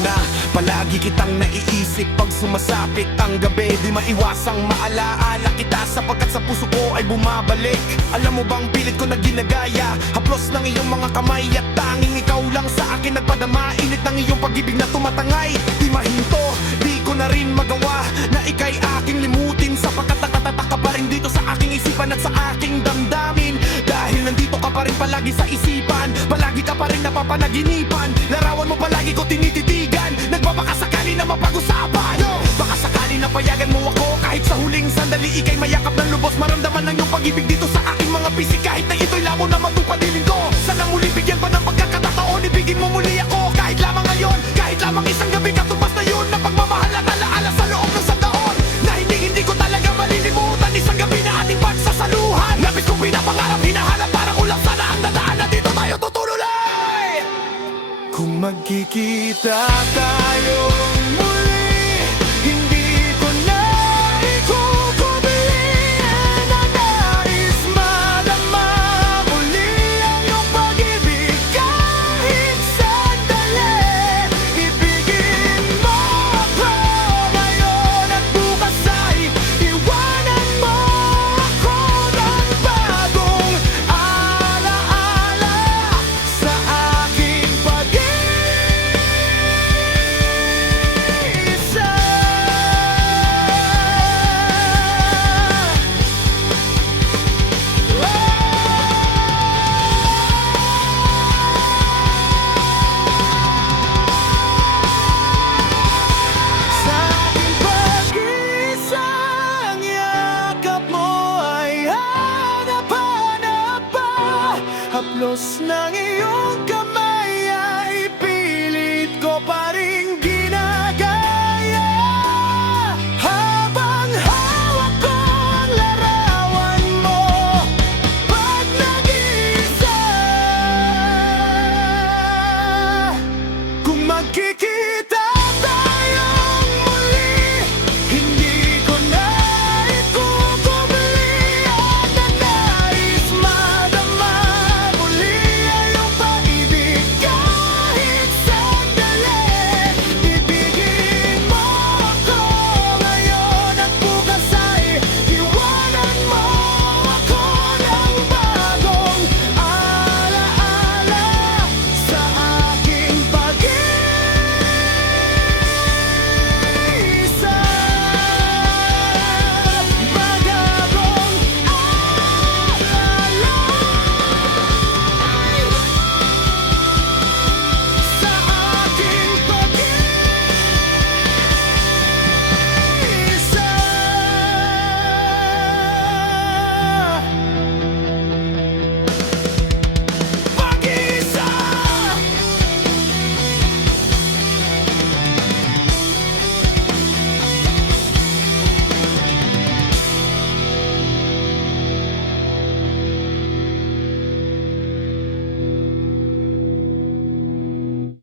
na palagi kitang naiisip pag sumasapit ang gabi. Di maiwasang maalaala kita sapagkat sa puso ko ay bumabalik. Alam mo bang pilit ko na ginagaya haplos ng iyong mga kamay at tanging ikaw lang sa akin nagpadama. Init ng iyong pag-ibig na tumatangay. Di mahinto, di ko na rin magawa na ika'y aking limutin sapagkat nakatatak ka pa rin dito sa aking isipan at sa aking damdamin. Dahil nandito ka pa rin palagi sa isipan, palagi ka pa rin napapanaginipan. Larawan mo palagi ko tinititigan, nagbabakasakali na mapag-usapan. Baka sakali na payagan mo ako kahit sa huling sandali ika'y mayakap ng lubos. Maramdaman ng iyong pag-ibig dito sa aking mga pisik kahit na ito'y labo na matupadiling ko. Sana muli bigyan pa ng pagkakataon, ibigin mo muli ako kahit lamang ngayon, kahit lamang isang gabi katumbas na yun na pagmamahal at alaala sa loob ng sandaon na hindi ko talaga malilimutan. Isang gabi na ating pagsasaluhan, labis kong pinapangarap, hinahanap para kulang sana ang dadaan na dito tayo tutuloy. Kung magkikita tayo muli, hindi ko na ikukubiliin na nais madama muli ang iyong pag-ibig kahit sandali. Ibigin mo ako ngayon at bukas ay iwanan mo ako ng bagong alaala sa aking pag-iisa. Sa aking pag-isang yakap mo ay hanap-hanap pa. Haplos ng iyong kamay ay pilit ko pa rin ginagaya. Habang hawak ko ang larawan mo pag nag-iisa. Kung magkikita